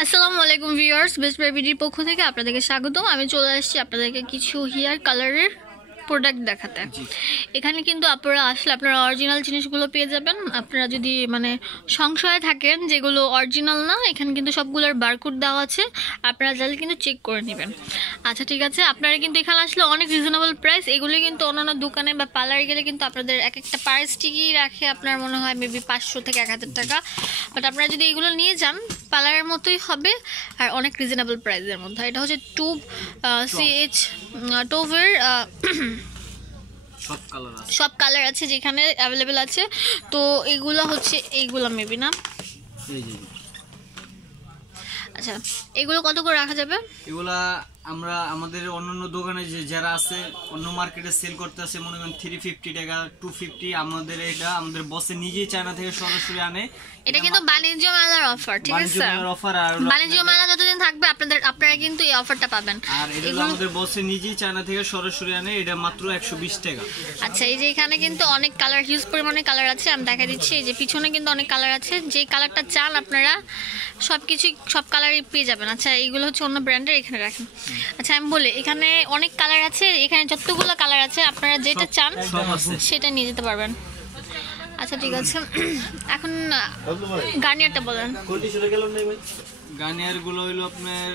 আসসালামু আলাইকুম viewers best বেবিডির পক্ষ থেকে আপনাদেরকে স্বাগত আমি চলে আসছি আপনাদেরকে কিছু হেয়ার কালারের প্রোডাক্ট দেখাতে। এখানে কিন্তু আপনারা আসলে আপনারা অরিজিনাল জিনিসগুলো পেয়ে যাবেন। আপনারা যদি মানে সংশয়ে থাকেন যেগুলো অরিজিনাল না এখানে কিন্তু সবগুলোর বারকোড দেওয়া আছে। আপনারা চাইলে কিন্তু চেক করে নেবেন। আচ্ছা ঠিক আছে। আপনারা কিন্তু এখানে আসলে অনেক রিজনেবল প্রাইস এগুলো কিন্তু অন্যান্য দোকানে বা পার্লারে গেলে কিন্তু আপনাদের এক একটা প্রাইস ঠিকই রাখে আপনার মনে হয় মেবি পাঁচশো থেকে এক হাজার টাকা। বাট আপনারা যদি এগুলো নিয়ে যান পার্লারের মতোই হবে আর অনেক রিজনেবল প্রাইসের মধ্যে। এটা হচ্ছে টুব সিএইচ টোভের সব কালার আছে। সব কালার আছে যেখানে অ্যাভেলেবেল আছে। তো এগুলো হচ্ছে এইগুলো মেবি না? আচ্ছা এগুলো কত করে রাখা যাবে? এগুলা আমরা আমাদের অন্যান্য দোকানে যে যারা আছে অন্য মার্কেটে সেল করতে আছে মনে করেন থ্রি ফিফটি টাকা টু ফিফটি আমাদের এটা আমাদের বসে নিজেই চায়না থেকে সরাসরি আনে। এটা কিন্তু বাণিজ্য মেলার অফার ঠিক আছে? অফার আর বাণিজ্য মেলা যতদিন থাকবে আপনাদের আপনারা কিন্তু এই অফারটা পাবেন। আর এটা আমাদের বসে নিজেই চায়না থেকে সরাসরি আনে এটা মাত্র একশো বিশ টাকা। আচ্ছা এই যে এখানে কিন্তু অনেক কালার হিউজ পরিমাণে কালার আছে আমি দেখা দিচ্ছি এই যে পিছনে কিন্তু অনেক কালার আছে যে কালারটা চান আপনারা সব কিছুই সব কালারই পেয়ে যাবেন। আচ্ছা এইগুলো হচ্ছে অন্য ব্র্যান্ডের এখানে রাখেন। আচ্ছা আমি বলি এখানে অনেক কালার আছে এখানে যতগুলো কালার আছে আপনারা যেটা চান সেটা নিয়ে যেতে পারবেন। আচ্ছা ঠিক আছে। এখন গার্নিয়ারটা বলেন। গার্নিয়ারগুলো হইল আপনার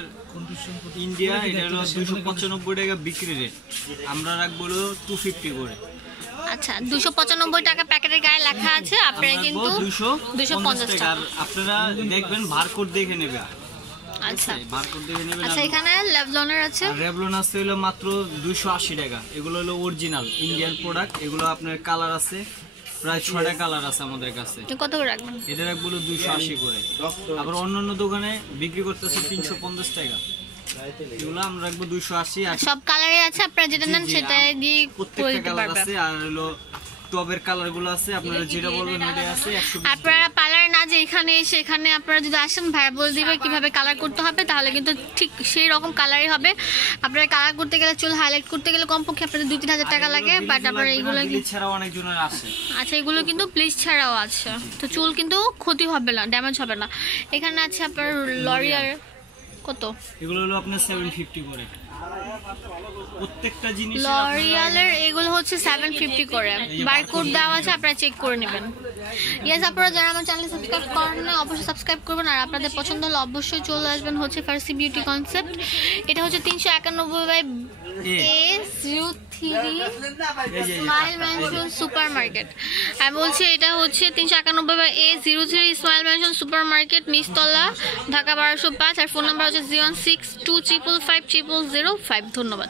ইন্ডিয়া এটা হলো দুশো পঁচানব্বই টাকা বিক্রি রেট আমরা রাখব হলো টু ফিফটি করে। আচ্ছা দুশো পঁচানব্বই টাকা প্যাকেটের গায়ে লেখা আছে আপনারা কিন্তু দুশো দুশো পঞ্চাশ টাকা। টাকা। আপনারা দেখবেন বারকোড দেখে নেবেন আচ্ছা। বারকোড দেখে নেবেন আচ্ছা এখানে লেভলনের আছে? রেভলন আছে হলো মাত্র দুইশো আশি টাকা। এগুলো হলো অরিজিনাল ইন্ডিয়ান প্রোডাক্ট এগুলো আপনার কালার আছে প্রায় ছয়টা কালার আছে আমাদের কাছে। কত করে রাখবেন? এটা রাখব দুইশো আশি করে। আবার অন্য অন্য দোকানে বিক্রি করতেছে তিনশো পঞ্চাশ টাকা। এগুলো আমরা রাখব দুইশো আশি সব কালারে আছে আপনারা যেটা নেন জি, জি, সেটা দিয়ে প্রত্যেকটা কালার আছে আর হলো টবের কালারগুলো আছে আপনারা যেটা বলবেন আছে আপনারা না যে এখানে সেখানে আপনারা যদি আসেন ভাইয়া বলে দিবে কীভাবে কালার করতে হবে তাহলে কিন্তু ঠিক সেই রকম কালারই হবে। আপনারা কালার করতে গেলে চুল হাইলাইট করতে গেলে কমপক্ষে আপনাদের দুই তিন হাজার টাকা লাগে বাট আপনারা এইগুলো আচ্ছা এগুলো কিন্তু প্লিজ ছাড়াও আছে। তো চুল কিন্তু ক্ষতি হবে না ড্যামেজ হবে না। এখানে আছে আপনার লরিয়ার কত? এগুলো হলো আপনার সেভেন ফিফটি করে। প্রত্যেকটা জিনিস লরিয়ালের এগুলো হচ্ছে সেভেন ফিফটি করে। বারকোড দেওয়া আছে আপনারা চেক করে নেবেন। ইয়েস আপনারা যারা আমার চ্যানেল সাবস্ক্রাইব করেন না অবশ্যই সাবস্ক্রাইব করবেন। আর আপনাদের পছন্দ হলে অবশ্যই চলে আসবেন হচ্ছে ফার্সি বিউটি কনসেপ্ট এটা হচ্ছে তিনশো একানব্বই by A zero three Smile Mansion super market আমি বলছি এটা হচ্ছে তিনশো একানব্বই by A zero three Smile Mansion super market নিচতলা ঢাকা বারোশো পাঁচ আর ফোন নাম্বার হচ্ছে zero six two triple five triple zero five. ধন্যবাদ।